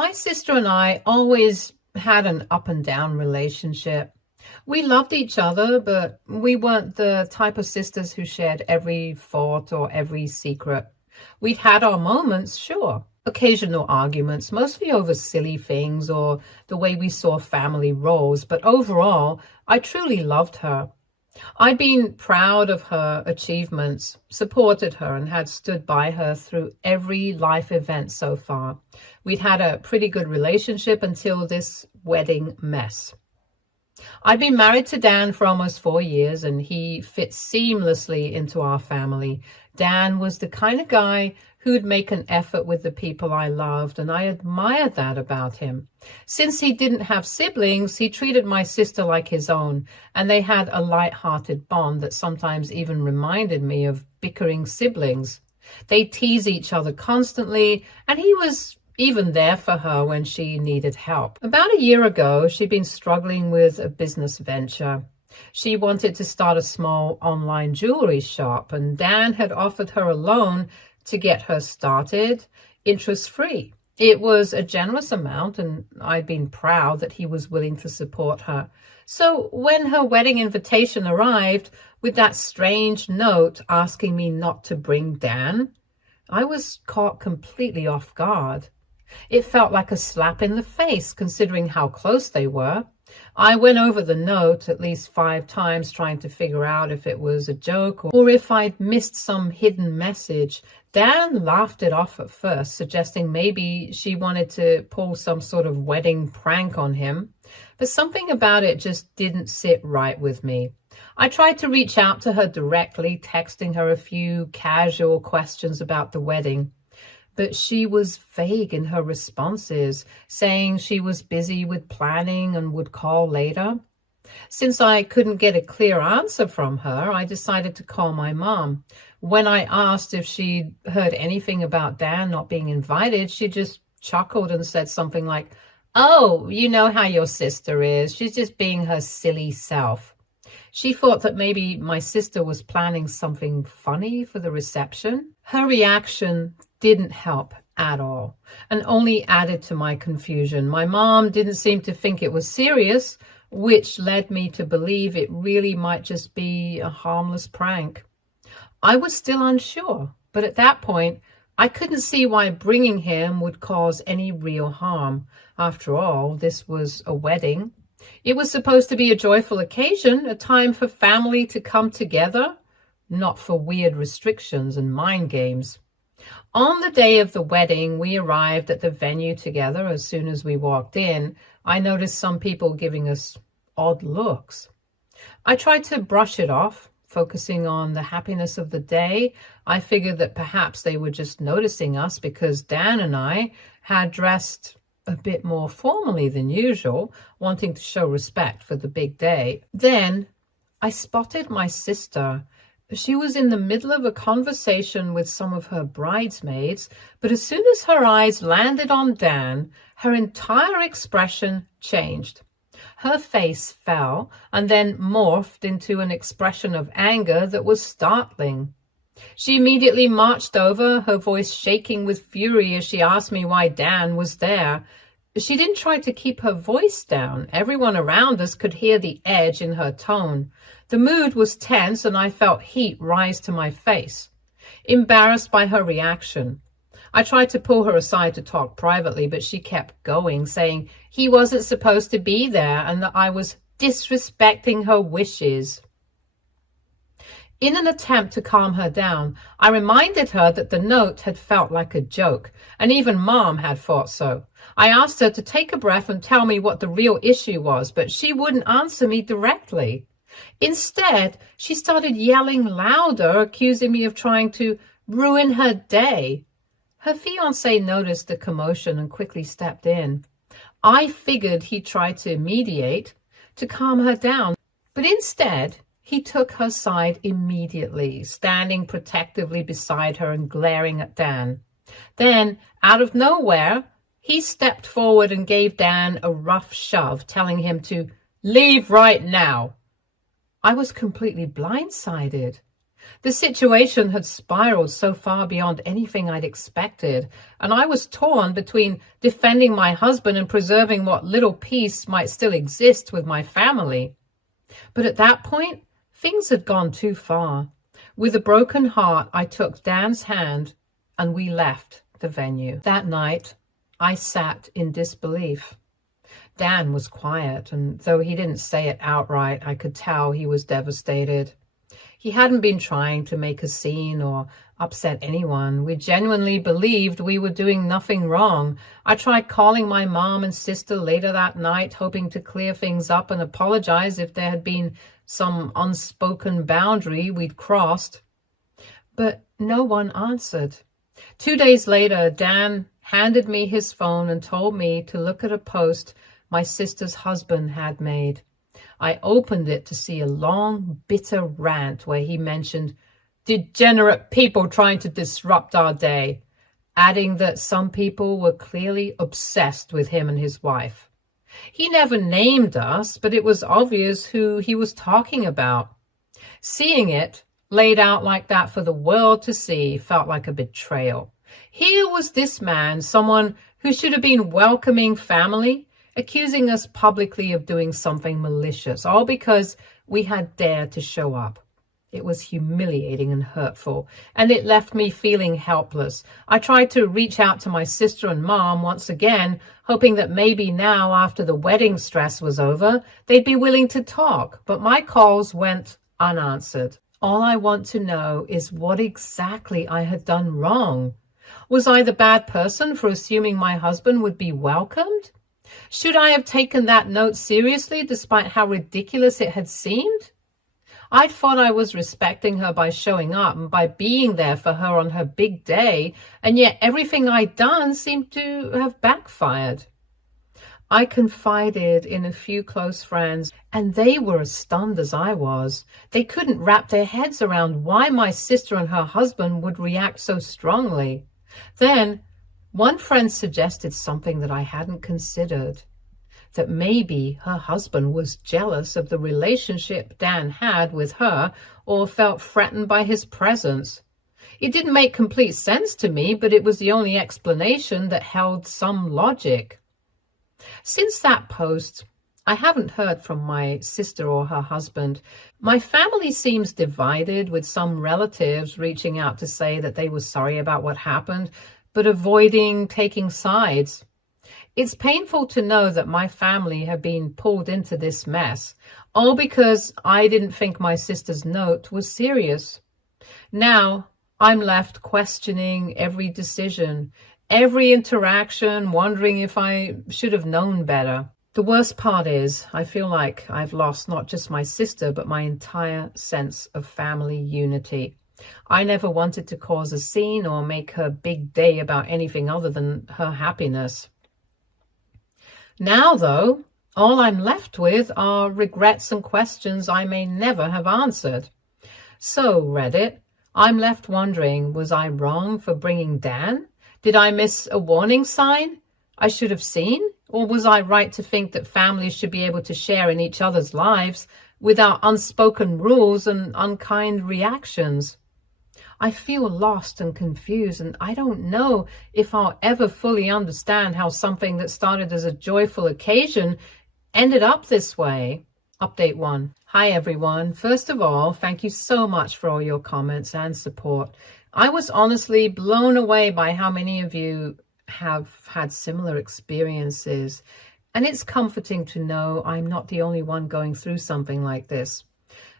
My sister and I always had an up and down relationship. We loved each other, but we weren't the type of sisters who shared every thought or every secret. We'd had our moments, sure. Occasional arguments, mostly over silly things or the way we saw family roles, but overall, I truly loved her. I'd been proud of her achievements, supported her, and had stood by her through every life event so far. We'd had a pretty good relationship until this wedding mess. I'd been married to Dan for almost 4 years, and he fit seamlessly into our family. Dan was the kind of guy who'd make an effort with the people I loved, and I admired that about him. Since he didn't have siblings, he treated my sister like his own, and they had a light-hearted bond that sometimes even reminded me of bickering siblings. They tease each other constantly, and he was even there for her when she needed help. About a year ago, she'd been struggling with a business venture. She wanted to start a small online jewelry shop, and Dan had offered her a loan to get her started, interest-free. It was a generous amount, and I'd been proud that he was willing to support her. So when her wedding invitation arrived with that strange note asking me not to bring Dan, I was caught completely off guard. It felt like a slap in the face, considering how close they were. I went over the note at least 5 times trying to figure out if it was a joke or if I'd missed some hidden message. Dan laughed it off at first, suggesting maybe she wanted to pull some sort of wedding prank on him. But something about it just didn't sit right with me. I tried to reach out to her directly, texting her a few casual questions about the wedding. But she was vague in her responses, saying she was busy with planning and would call later. Since I couldn't get a clear answer from her, I decided to call my mom. When I asked if she'd heard anything about Dan not being invited, she just chuckled and said something like, "Oh, you know how your sister is. She's just being her silly self." She thought that maybe my sister was planning something funny for the reception. Her reaction didn't help at all and only added to my confusion. My mom didn't seem to think it was serious, which led me to believe it really might just be a harmless prank. I was still unsure, but at that point, I couldn't see why bringing him would cause any real harm. After all, this was a wedding. It was supposed to be a joyful occasion, a time for family to come together, not for weird restrictions and mind games. On the day of the wedding, we arrived at the venue together. As soon as we walked in, I noticed some people giving us odd looks. I tried to brush it off, focusing on the happiness of the day. I figured that perhaps they were just noticing us because Dan and I had dressed a bit more formally than usual, wanting to show respect for the big day. Then I spotted my sister. She was in the middle of a conversation with some of her bridesmaids, but as soon as her eyes landed on Dan, her entire expression changed. Her face fell and then morphed into an expression of anger that was startling. She immediately marched over, her voice shaking with fury as she asked me why Dan was there. She didn't try to keep her voice down. Everyone around us could hear the edge in her tone. The mood was tense and I felt heat rise to my face. Embarrassed by her reaction, I tried to pull her aside to talk privately, but she kept going, saying he wasn't supposed to be there and that I was disrespecting her wishes. In an attempt to calm her down, I reminded her that the note had felt like a joke, and even Mom had thought so. I asked her to take a breath and tell me what the real issue was, but she wouldn't answer me directly. Instead, she started yelling louder, accusing me of trying to ruin her day. Her fiancé noticed the commotion and quickly stepped in. I figured he'd try to mediate, to calm her down, but instead, he took her side immediately, standing protectively beside her and glaring at Dan. Then, out of nowhere, he stepped forward and gave Dan a rough shove, telling him to leave right now. I was completely blindsided. The situation had spiraled so far beyond anything I'd expected, and I was torn between defending my husband and preserving what little peace might still exist with my family. But at that point, things had gone too far. With a broken heart, I took Dan's hand and we left the venue. That night, I sat in disbelief. Dan was quiet, and though he didn't say it outright, I could tell he was devastated. He hadn't been trying to make a scene or upset anyone. We genuinely believed we were doing nothing wrong. I tried calling my mom and sister later that night, hoping to clear things up and apologize if there had been some unspoken boundary we'd crossed. But no one answered. 2 days later, Dan handed me his phone and told me to look at a post my sister's husband had made. I opened it to see a long, bitter rant where he mentioned degenerate people trying to disrupt our day, adding that some people were clearly obsessed with him and his wife. He never named us, but it was obvious who he was talking about. Seeing it laid out like that for the world to see felt like a betrayal. Here was this man, someone who should have been welcoming family, accusing us publicly of doing something malicious, all because we had dared to show up. It was humiliating and hurtful, and it left me feeling helpless. I tried to reach out to my sister and mom once again, hoping that maybe now, after the wedding stress was over, they'd be willing to talk, but my calls went unanswered. All I want to know is what exactly I had done wrong. Was I the bad person for assuming my husband would be welcomed? Should I have taken that note seriously despite how ridiculous it had seemed? I'd thought I was respecting her by showing up and by being there for her on her big day, and yet everything I'd done seemed to have backfired. I confided in a few close friends, and they were as stunned as I was. They couldn't wrap their heads around why my sister and her husband would react so strongly. Then, one friend suggested something that I hadn't considered, that maybe her husband was jealous of the relationship Dan had with her or felt threatened by his presence. It didn't make complete sense to me, but it was the only explanation that held some logic. Since that post, I haven't heard from my sister or her husband. My family seems divided, with some relatives reaching out to say that they were sorry about what happened, but avoiding taking sides. It's painful to know that my family have been pulled into this mess, all because I didn't think my sister's note was serious. Now, I'm left questioning every decision, every interaction, wondering if I should have known better. The worst part is, I feel like I've lost not just my sister, but my entire sense of family unity. I never wanted to cause a scene or make her big day about anything other than her happiness. Now, though, all I'm left with are regrets and questions I may never have answered. So, Reddit, I'm left wondering, was I wrong for bringing Dan? Did I miss a warning sign I should have seen? Or was I right to think that families should be able to share in each other's lives without unspoken rules and unkind reactions? I feel lost and confused, and I don't know if I'll ever fully understand how something that started as a joyful occasion ended up this way. Update 1. Hi everyone. First of all, thank you so much for all your comments and support. I was honestly blown away by how many of you have had similar experiences, and it's comforting to know I'm not the only one going through something like this.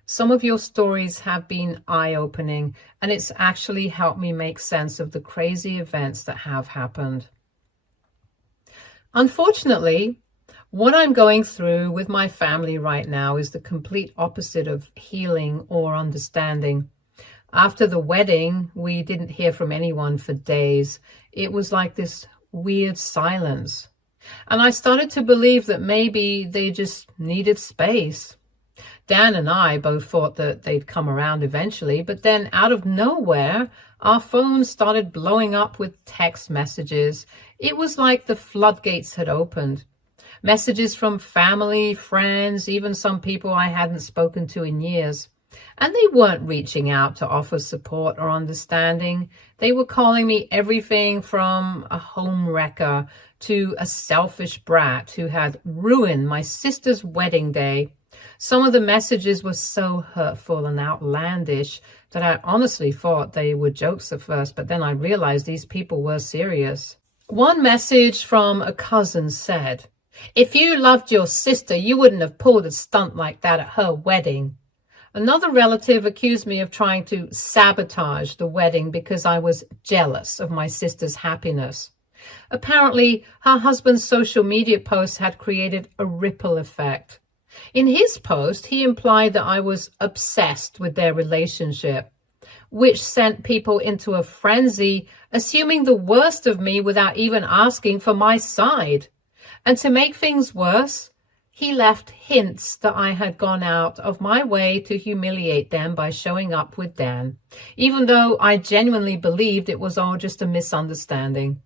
Some of your stories have been eye-opening, and it's actually helped me make sense of the crazy events that have happened. Unfortunately, what I'm going through with my family right now is the complete opposite of healing or understanding. After the wedding, we didn't hear from anyone for days. It was like this weird silence. And I started to believe that maybe they just needed space. Dan and I both thought that they'd come around eventually, but then out of nowhere, our phones started blowing up with text messages. It was like the floodgates had opened. Messages from family, friends, even some people I hadn't spoken to in years. And they weren't reaching out to offer support or understanding. They were calling me everything from a home wrecker to a selfish brat who had ruined my sister's wedding day. Some of the messages were so hurtful and outlandish that I honestly thought they were jokes at first, but then I realized these people were serious. One message from a cousin said, "If you loved your sister, you wouldn't have pulled a stunt like that at her wedding." Another relative accused me of trying to sabotage the wedding because I was jealous of my sister's happiness. Apparently, her husband's social media posts had created a ripple effect. In his post, he implied that I was obsessed with their relationship, which sent people into a frenzy, assuming the worst of me without even asking for my side. And to make things worse, he left hints that I had gone out of my way to humiliate them by showing up with Dan, even though I genuinely believed it was all just a misunderstanding.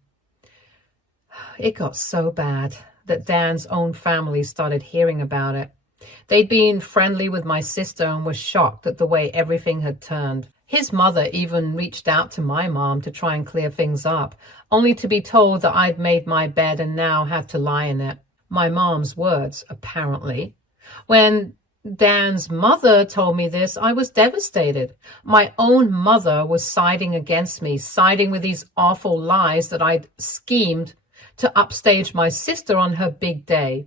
It got so bad that Dan's own family started hearing about it. They'd been friendly with my sister and were shocked at the way everything had turned. His mother even reached out to my mom to try and clear things up, only to be told that I'd made my bed and now had to lie in it. My mom's words, apparently. When Dan's mother told me this, I was devastated. My own mother was siding against me, siding with these awful lies that I'd schemed to upstage my sister on her big day.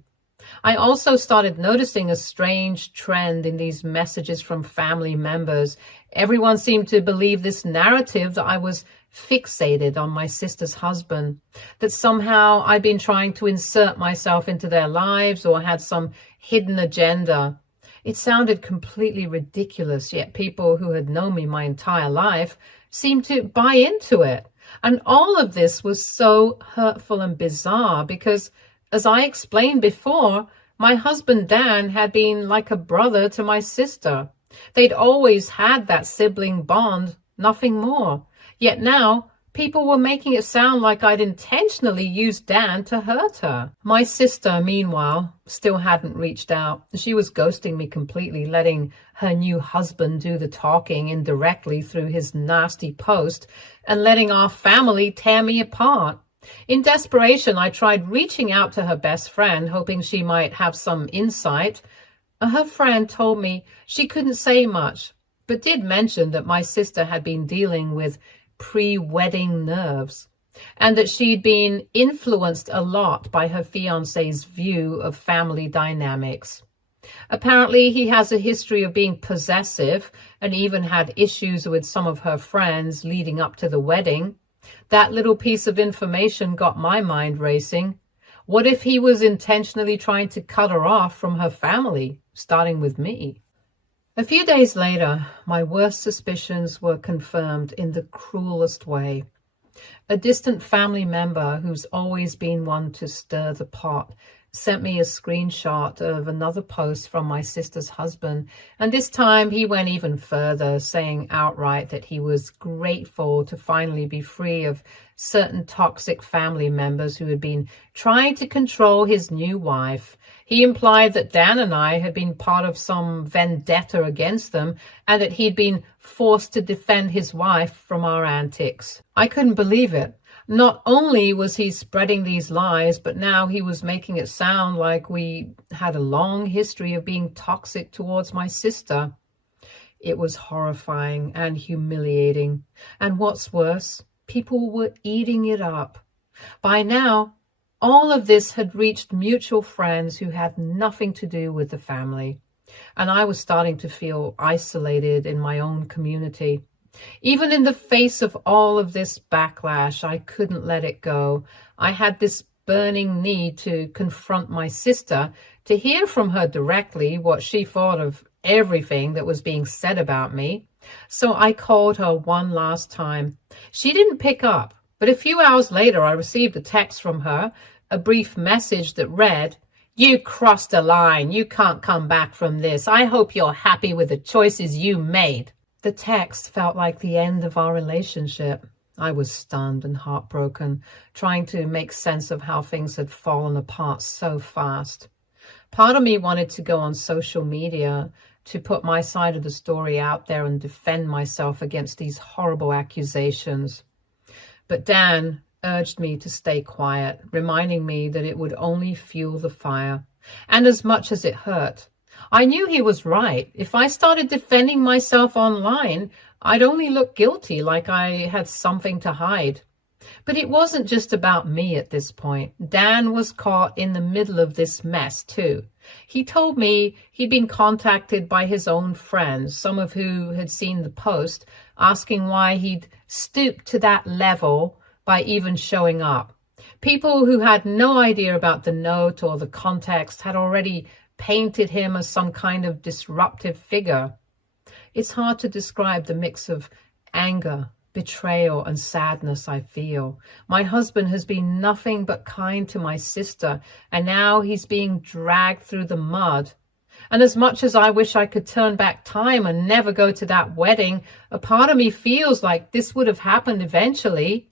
I also started noticing a strange trend in these messages from family members. Everyone seemed to believe this narrative that I was fixated on my sister's husband, that somehow I'd been trying to insert myself into their lives or had some hidden agenda. It sounded completely ridiculous, yet people who had known me my entire life seemed to buy into it. And all of this was so hurtful and bizarre because, as I explained before, my husband Dan had been like a brother to my sister. They'd always had that sibling bond, nothing more. Yet now, people were making it sound like I'd intentionally used Dan to hurt her. My sister, meanwhile, still hadn't reached out. She was ghosting me completely, letting her new husband do the talking indirectly through his nasty post and letting our family tear me apart. In desperation, I tried reaching out to her best friend, hoping she might have some insight. Her friend told me she couldn't say much, but did mention that my sister had been dealing with pre-wedding nerves and that she'd been influenced a lot by her fiancé's view of family dynamics. Apparently, he has a history of being possessive and even had issues with some of her friends leading up to the wedding. That little piece of information got my mind racing. What if he was intentionally trying to cut her off from her family, starting with me? A few days later, my worst suspicions were confirmed in the cruelest way. A distant family member who's always been one to stir the pot sent me a screenshot of another post from my sister's husband, and this time he went even further, saying outright that he was grateful to finally be free of certain toxic family members who had been trying to control his new wife. He implied that Dan and I had been part of some vendetta against them and that he'd been forced to defend his wife from our antics. I couldn't believe it. Not only was he spreading these lies, but now he was making it sound like we had a long history of being toxic towards my sister. It was horrifying and humiliating. And what's worse, people were eating it up. By now, all of this had reached mutual friends who had nothing to do with the family. And I was starting to feel isolated in my own community. Even in the face of all of this backlash, I couldn't let it go. I had this burning need to confront my sister, to hear from her directly what she thought of everything that was being said about me. So I called her one last time. She didn't pick up, but a few hours later I received a text from her, a brief message that read, "You crossed a line. You can't come back from this. I hope you're happy with the choices you made." The text felt like the end of our relationship. I was stunned and heartbroken, trying to make sense of how things had fallen apart so fast. Part of me wanted to go on social media to put my side of the story out there and defend myself against these horrible accusations. But Dan urged me to stay quiet, reminding me that it would only fuel the fire. And as much as it hurt, I knew he was right. If I started defending myself online, I'd only look guilty, like I had something to hide. But it wasn't just about me at this point. Dan was caught in the middle of this mess too. He told me he'd been contacted by his own friends, some of who had seen the post, asking why he'd stooped to that level by even showing up. People who had no idea about the note or the context had already painted him as some kind of disruptive figure. It's hard to describe the mix of anger, betrayal, and sadness I feel. My husband has been nothing but kind to my sister, and now he's being dragged through the mud. And as much as I wish I could turn back time and never go to that wedding, a part of me feels like this would have happened eventually.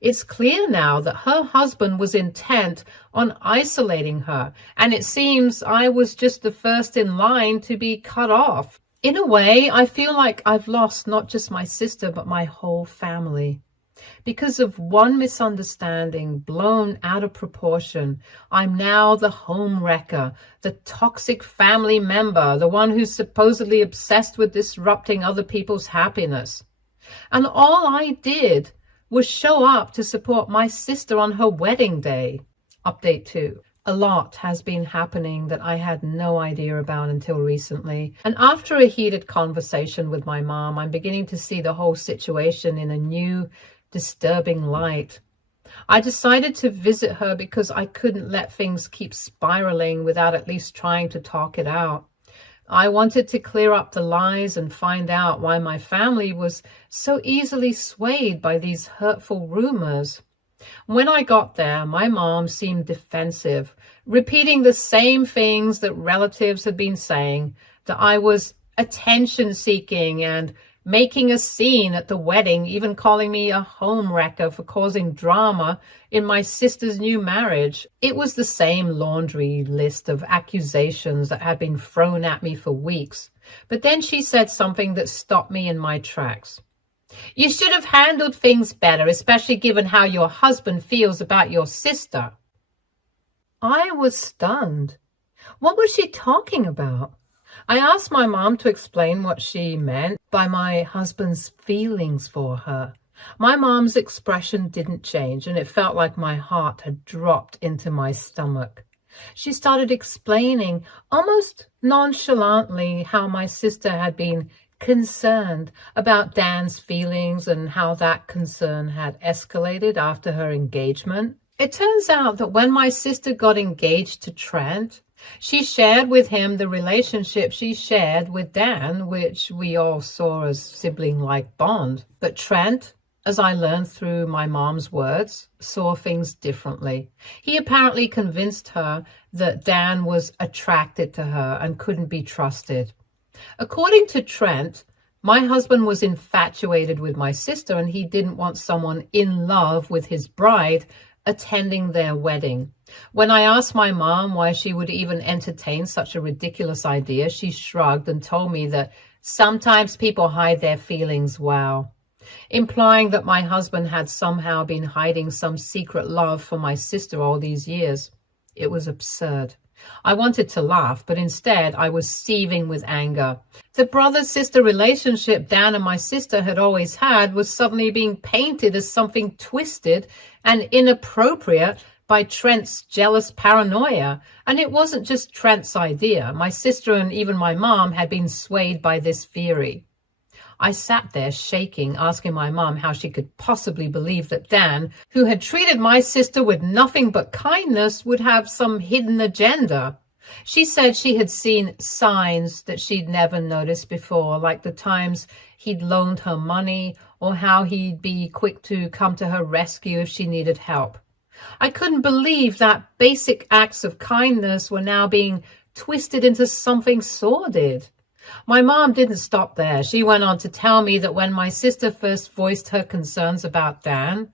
It's clear now that her husband was intent on isolating her, and it seems I was just the first in line to be cut off. In a way, I feel like I've lost not just my sister, but my whole family. Because of one misunderstanding blown out of proportion, I'm now the home wrecker, the toxic family member, the one who's supposedly obsessed with disrupting other people's happiness. And all I did was show up to support my sister on her wedding day. Update 2. A lot has been happening that I had no idea about until recently. And after a heated conversation with my mom, I'm beginning to see the whole situation in a new, disturbing light. I decided to visit her because I couldn't let things keep spiraling without at least trying to talk it out. I wanted to clear up the lies and find out why my family was so easily swayed by these hurtful rumors. When I got there, my mom seemed defensive, repeating the same things that relatives had been saying, that I was attention-seeking and making a scene at the wedding, even calling me a home wrecker for causing drama in my sister's new marriage. It was the same laundry list of accusations that had been thrown at me for weeks. But then she said something that stopped me in my tracks. You should have handled things better, especially given how your husband feels about your sister. I was stunned. What was she talking about? I asked my mom to explain what she meant by my husband's feelings for her. My mom's expression didn't change, and it felt like my heart had dropped into my stomach. She started explaining, almost nonchalantly, how my sister had been concerned about Dan's feelings and how that concern had escalated after her engagement. It turns out that when my sister got engaged to Trent, she shared with him the relationship she shared with Dan, which we all saw as sibling-like bond. But Trent, as I learned through my mom's words, saw things differently. He apparently convinced her that Dan was attracted to her and couldn't be trusted. According to Trent, my husband was infatuated with my sister, and he didn't want someone in love with his bride attending their wedding. When I asked my mom why she would even entertain such a ridiculous idea, she shrugged and told me that sometimes people hide their feelings well, implying that my husband had somehow been hiding some secret love for my sister all these years. It was absurd. I wanted to laugh, but instead I was seething with anger. The brother-sister relationship Dan and my sister had always had was suddenly being painted as something twisted and inappropriate by Trent's jealous paranoia. And it wasn't just Trent's idea. My sister and even my mom had been swayed by this theory. I sat there shaking, asking my mom how she could possibly believe that Dan, who had treated my sister with nothing but kindness, would have some hidden agenda. She said she had seen signs that she'd never noticed before, like the times he'd loaned her money or how he'd be quick to come to her rescue if she needed help. I couldn't believe that basic acts of kindness were now being twisted into something sordid. My mom didn't stop there. She went on to tell me that when my sister first voiced her concerns about Dan,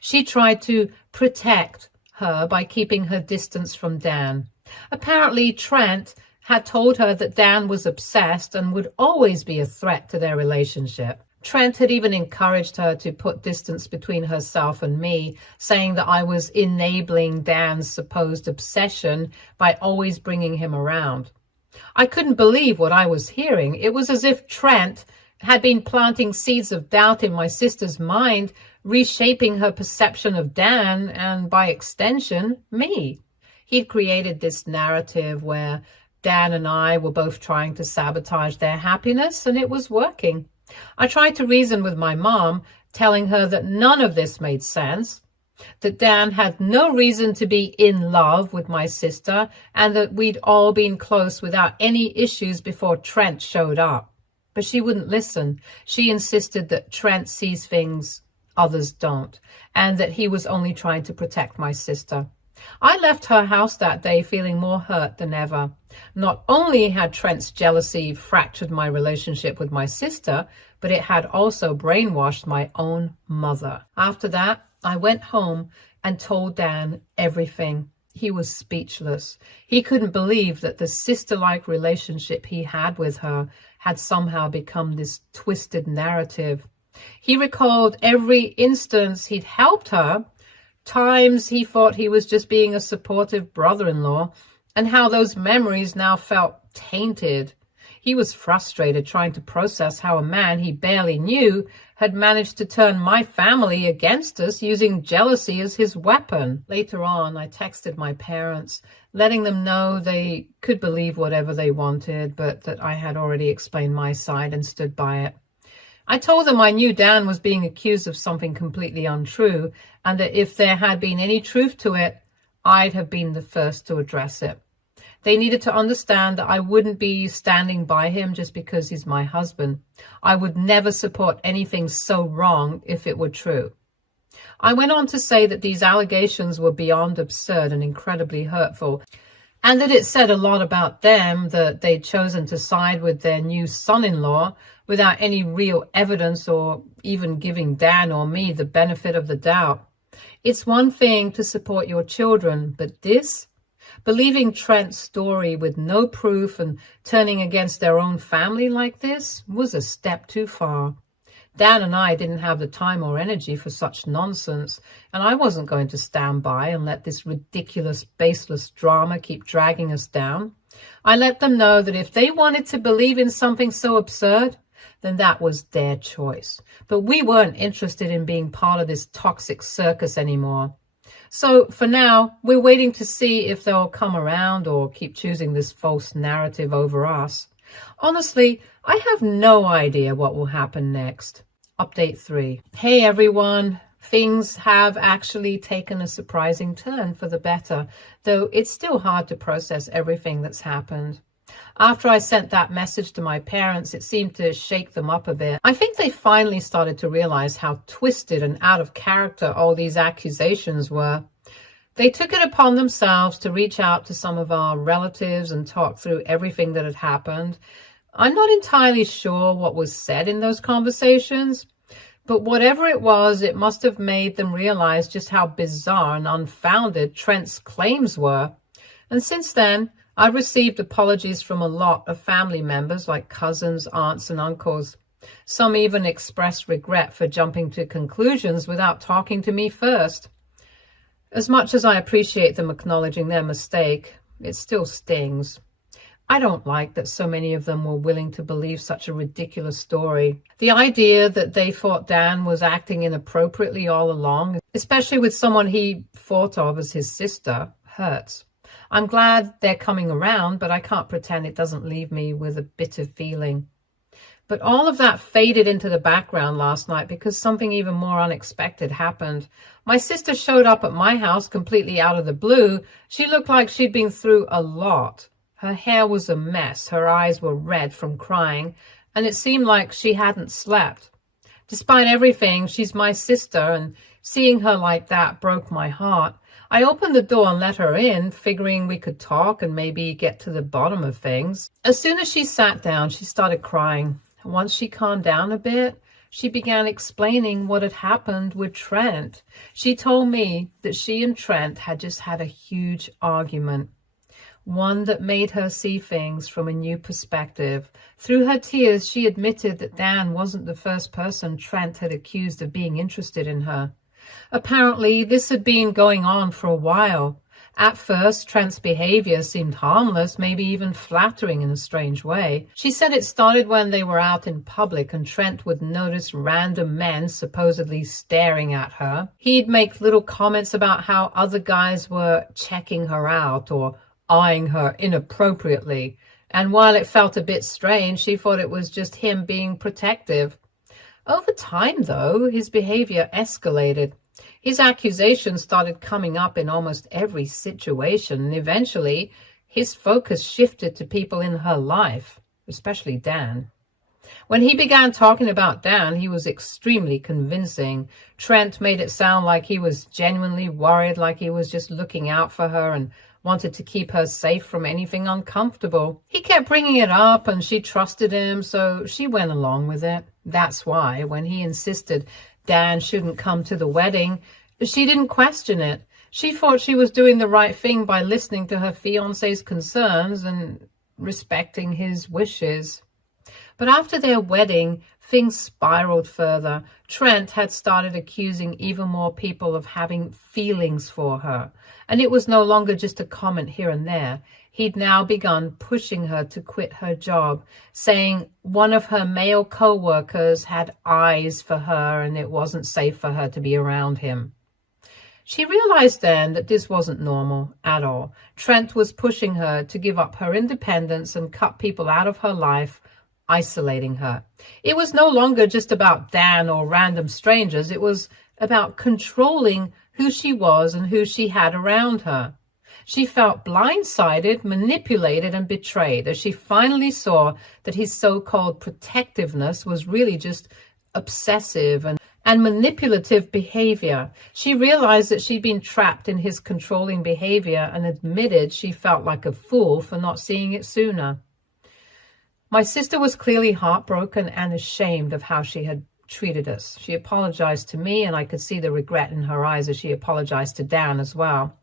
she tried to protect her by keeping her distance from Dan. Apparently, Trent had told her that Dan was obsessed and would always be a threat to their relationship. Trent had even encouraged her to put distance between herself and me, saying that I was enabling Dan's supposed obsession by always bringing him around. I couldn't believe what I was hearing. It was as if Trent had been planting seeds of doubt in my sister's mind, reshaping her perception of Dan and, by extension, me. He'd created this narrative where Dan and I were both trying to sabotage their happiness, and it was working. I tried to reason with my mom, telling her that none of this made sense, that Dan had no reason to be in love with my sister, and that we'd all been close without any issues before Trent showed up. But she wouldn't listen. She insisted that Trent sees things others don't, and that he was only trying to protect my sister. I left her house that day feeling more hurt than ever. Not only had Trent's jealousy fractured my relationship with my sister, but it had also brainwashed my own mother. After that, I went home and told Dan everything. He was speechless. He couldn't believe that the sister-like relationship he had with her had somehow become this twisted narrative. He recalled every instance he'd helped her, times he thought he was just being a supportive brother-in-law, and how those memories now felt tainted. He was frustrated trying to process how a man he barely knew had managed to turn my family against us using jealousy as his weapon. Later on, I texted my parents, letting them know they could believe whatever they wanted, but that I had already explained my side and stood by it. I told them I knew Dan was being accused of something completely untrue, and that if there had been any truth to it, I'd have been the first to address it. They needed to understand that I wouldn't be standing by him just because he's my husband. I would never support anything so wrong if it were true. I went on to say that these allegations were beyond absurd and incredibly hurtful, and that it said a lot about them that they'd chosen to side with their new son-in-law without any real evidence or even giving Dan or me the benefit of the doubt. It's one thing to support your children, but this? Believing Trent's story with no proof and turning against their own family like this was a step too far. Dan and I didn't have the time or energy for such nonsense, and I wasn't going to stand by and let this ridiculous, baseless drama keep dragging us down. I let them know that if they wanted to believe in something so absurd, then that was their choice. But we weren't interested in being part of this toxic circus anymore. So for now, we're waiting to see if they'll come around or keep choosing this false narrative over us. Honestly, I have no idea what will happen next. Update 3. Hey everyone, things have actually taken a surprising turn for the better, though it's still hard to process everything that's happened. After I sent that message to my parents, it seemed to shake them up a bit. I think they finally started to realize how twisted and out of character all these accusations were. They took it upon themselves to reach out to some of our relatives and talk through everything that had happened. I'm not entirely sure what was said in those conversations, but whatever it was, it must have made them realize just how bizarre and unfounded Trent's claims were. And since then, I've received apologies from a lot of family members, like cousins, aunts, and uncles. Some even expressed regret for jumping to conclusions without talking to me first. As much as I appreciate them acknowledging their mistake, it still stings. I don't like that so many of them were willing to believe such a ridiculous story. The idea that they thought Dan was acting inappropriately all along, especially with someone he thought of as his sister, hurts. I'm glad they're coming around, but I can't pretend it doesn't leave me with a bitter feeling. But all of that faded into the background last night because something even more unexpected happened. My sister showed up at my house completely out of the blue. She looked like she'd been through a lot. Her hair was a mess, her eyes were red from crying, and it seemed like she hadn't slept. Despite everything, she's my sister, and seeing her like that broke my heart. I opened the door and let her in, figuring we could talk and maybe get to the bottom of things. As soon as she sat down, she started crying. Once she calmed down a bit, she began explaining what had happened with Trent. She told me that she and Trent had just had a huge argument. one that made her see things from a new perspective. Through her tears, she admitted that Dan wasn't the first person Trent had accused of being interested in her. Apparently, this had been going on for a while. At first, Trent's behavior seemed harmless, maybe even flattering in a strange way. She said it started when they were out in public and Trent would notice random men supposedly staring at her. He'd make little comments about how other guys were checking her out or eyeing her inappropriately. And while it felt a bit strange, she thought it was just him being protective. Over time, though, his behavior escalated. His accusations started coming up in almost every situation, and eventually his focus shifted to people in her life, especially Dan. When he began talking about Dan, he was extremely convincing. Trent made it sound like he was genuinely worried, like he was just looking out for her and wanted to keep her safe from anything uncomfortable. He kept bringing it up and she trusted him, so she went along with it. That's why when he insisted Dan shouldn't come to the wedding, she didn't question it. She thought she was doing the right thing by listening to her fiancé's concerns and respecting his wishes. But after their wedding, things spiraled further. Trent had started accusing even more people of having feelings for her, and it was no longer just a comment here and there. He'd now begun pushing her to quit her job, saying one of her male co-workers had eyes for her and it wasn't safe for her to be around him. She realized then that this wasn't normal at all. Trent was pushing her to give up her independence and cut people out of her life, isolating her. It was no longer just about Dan or random strangers. It was about controlling who she was and who she had around her. She felt blindsided, manipulated, and betrayed as she finally saw that his so-called protectiveness was really just obsessive and manipulative behavior. She realized that she'd been trapped in his controlling behavior and admitted she felt like a fool for not seeing it sooner. My sister was clearly heartbroken and ashamed of how she had treated us. She apologized to me, and I could see the regret in her eyes as she apologized to Dan as well.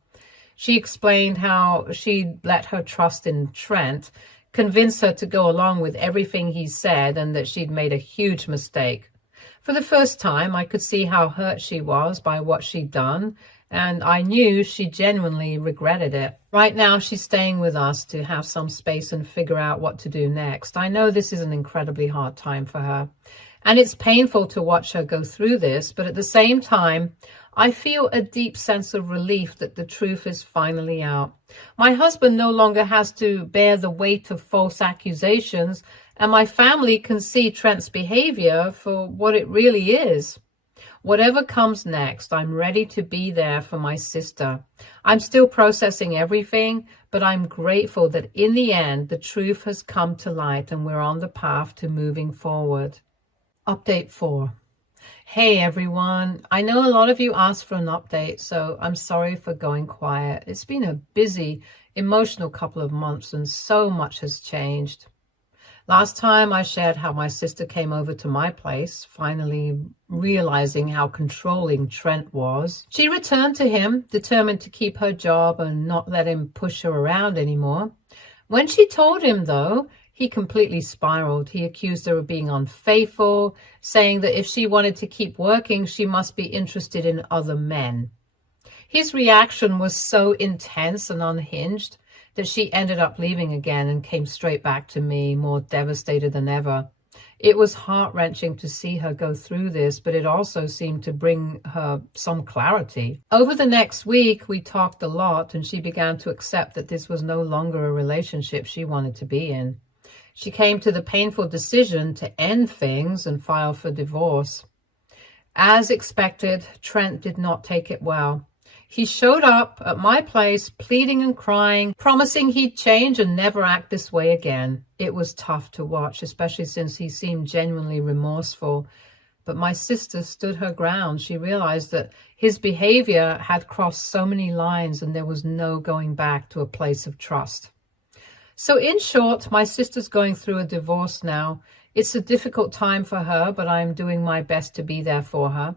She explained how she'd let her trust in Trent convince her to go along with everything he said and that she'd made a huge mistake. For the first time, I could see how hurt she was by what she'd done, and I knew she genuinely regretted it. Right now, she's staying with us to have some space and figure out what to do next. I know this is an incredibly hard time for her, and it's painful to watch her go through this, but at the same time, I feel a deep sense of relief that the truth is finally out. My husband no longer has to bear the weight of false accusations, and my family can see Trent's behavior for what it really is. Whatever comes next, I'm ready to be there for my sister. I'm still processing everything, but I'm grateful that in the end, the truth has come to light and we're on the path to moving forward. Update 4. Hey everyone, I know a lot of you asked for an update, so I'm sorry for going quiet. It's been a busy, emotional couple of months and so much has changed. Last time I shared how my sister came over to my place, finally realizing how controlling Trent was. She returned to him, determined to keep her job and not let him push her around anymore. When she told him, though, he completely spiraled. He accused her of being unfaithful, saying that if she wanted to keep working, she must be interested in other men. His reaction was so intense and unhinged that she ended up leaving again and came straight back to me, more devastated than ever. It was heart-wrenching to see her go through this, but it also seemed to bring her some clarity. Over the next week, we talked a lot, and she began to accept that this was no longer a relationship she wanted to be in. She came to the painful decision to end things and file for divorce. As expected, Trent did not take it well. He showed up at my place pleading and crying, promising he'd change and never act this way again. It was tough to watch, especially since he seemed genuinely remorseful. But my sister stood her ground. She realized that his behavior had crossed so many lines and there was no going back to a place of trust. So in short, my sister's going through a divorce now. It's a difficult time for her, but I'm doing my best to be there for her.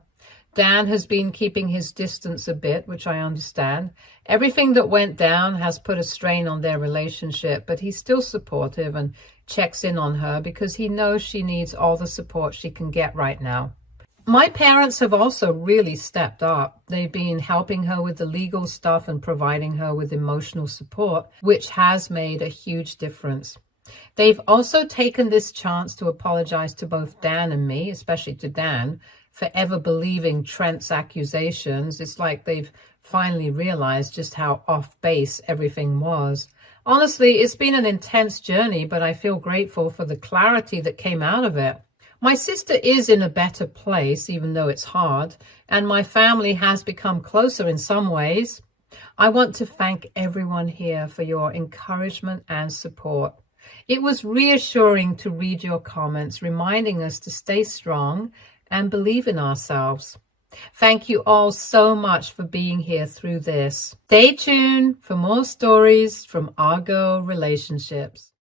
Dan has been keeping his distance a bit, which I understand. Everything that went down has put a strain on their relationship, but he's still supportive and checks in on her because he knows she needs all the support she can get right now. My parents have also really stepped up. They've been helping her with the legal stuff and providing her with emotional support, which has made a huge difference. They've also taken this chance to apologize to both Dan and me, especially to Dan, for ever believing Trent's accusations. It's like they've finally realized just how off base everything was. Honestly, it's been an intense journey, but I feel grateful for the clarity that came out of it. My sister is in a better place, even though it's hard, and my family has become closer in some ways. I want to thank everyone here for your encouragement and support. It was reassuring to read your comments, reminding us to stay strong and believe in ourselves. Thank you all so much for being here through this. Stay tuned for more stories from Our Girl Relationships.